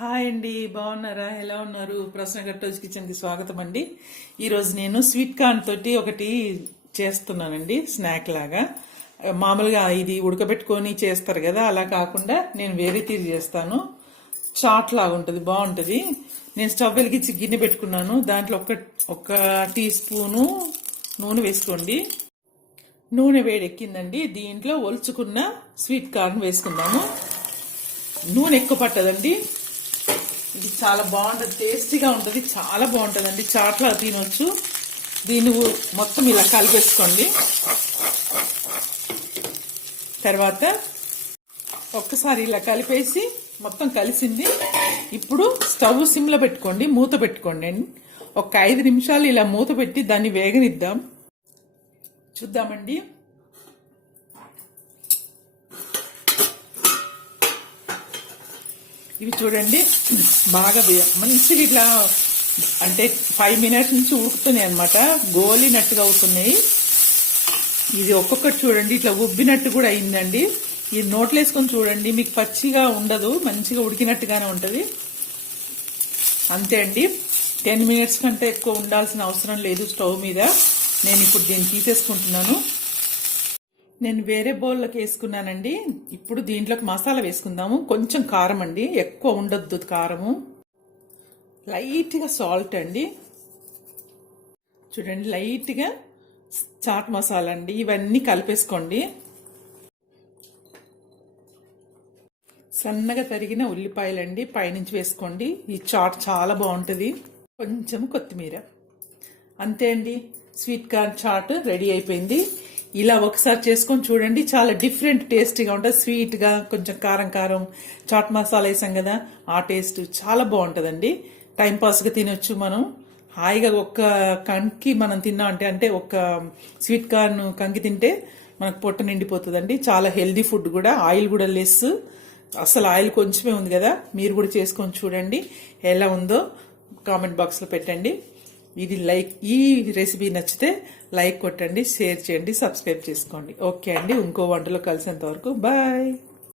Hi అండి, బాగున్నారా? ఎలా ఉన్నారు? ప్రశ్న కట్టోజ్ కిచెన్కి స్వాగతం అండి. ఈరోజు నేను స్వీట్ కార్న్ తోటి ఒకటి చేస్తున్నానండి, స్నాక్ లాగా. మామూలుగా ఇది ఉడకబెట్టుకొని చేస్తారు కదా, అలా కాకుండా నేను వేరే తీరు చేస్తాను. చాట్ లాగా ఉంటుంది, బాగుంటుంది. నేను స్టవ్ వెలిగించి గిన్నె పెట్టుకున్నాను. దాంట్లో ఒక టీ స్పూను నూనె వేసుకోండి. నూనె వేడెక్కిందండి. దీంట్లో ఒలుచుకున్న స్వీట్ కార్న్ వేసుకుందాము. నూనె ఎక్కువ పట్టదండి. ఇది చాలా బాగుంటుంది, టేస్టీగా ఉంటుంది, చాలా బాగుంటుందండి. చాట్లా తినొచ్చు. దీన్ని మొత్తం ఇలా కలిపేసుకోండి. తర్వాత ఒక్కసారి ఇలా కలిపేసి మొత్తం కలిసింది. ఇప్పుడు స్టవ్ సిమ్లో పెట్టుకోండి, మూత పెట్టుకోండి. ఒక 5 నిమిషాలు ఇలా మూత పెట్టి దాన్ని వేగనిద్దాం. చూద్దామండి. ఇవి చూడండి, బాగా మంచిగా ఇట్లా అంటే 5 మినిట్స్ నుంచి ఉడుకుతున్నాయి అనమాట. గోలినట్టుగా అవుతున్నాయి. ఇది ఒక్కొక్కటి చూడండి, ఇట్లా ఉబ్బినట్టు కూడా అయిందండి. ఇది నోట్లో వేసుకొని చూడండి, మీకు పచ్చిగా ఉండదు, మంచిగా ఉడికినట్టుగానే ఉంటుంది. అంతే అండి. 10 మినిట్స్ కంటే ఎక్కువ ఉండాల్సిన అవసరం లేదు స్టవ్ మీద. నేను ఇప్పుడు దీన్ని తీసేసుకుంటున్నాను. నేను వేరే బౌల్లోకి వేసుకున్నానండి. ఇప్పుడు దీంట్లోకి మసాలా వేసుకుందాము. కొంచెం కారం అండి, ఎక్కువ ఉండొద్దు కారము. లైట్గా సాల్ట్ అండి, చూడండి, లైట్గా చాట్ మసాలా అండి. ఇవన్నీ కలిపేసుకోండి. సన్నగా తరిగిన ఉల్లిపాయలండి పైనుంచి వేసుకోండి. ఈ చాట్ చాలా బాగుంటుంది. కొంచెం కొత్తిమీర. అంతే అండి, స్వీట్ కార్న్ చాట్ రెడీ అయిపోయింది. ఇలా ఒకసారి చేసుకొని చూడండి, చాలా డిఫరెంట్ టేస్టీగా ఉంటుంది. స్వీట్గా కొంచెం కారం కారం చాట్ మసాలా వేసాం కదా, ఆ టేస్ట్ చాలా బాగుంటుందండి. టైంపాస్గా తినొచ్చు మనం హాయిగా. ఒక్క కంకి మనం తిన్నామంటే, అంటే ఒక స్వీట్ కార్న్ కంకి తింటే మనకు పొట్ట నిండిపోతుందండి. చాలా హెల్దీ ఫుడ్ కూడా, ఆయిల్ కూడా లెస్. అసలు ఆయిల్ కొంచెమే ఉంది కదా. మీరు కూడా చేసుకొని చూడండి, ఎలా ఉందో కామెంట్ బాక్స్లో పెట్టండి. ఈ రెసిపీ నచ్చితే లైక్ కొట్టండి, షేర్ చేయండి, సబ్స్క్రైబ్ చేసుకోండి. ఓకే అండి, ఇంకో వంటలో కలిసేంత వరకు బాయ్.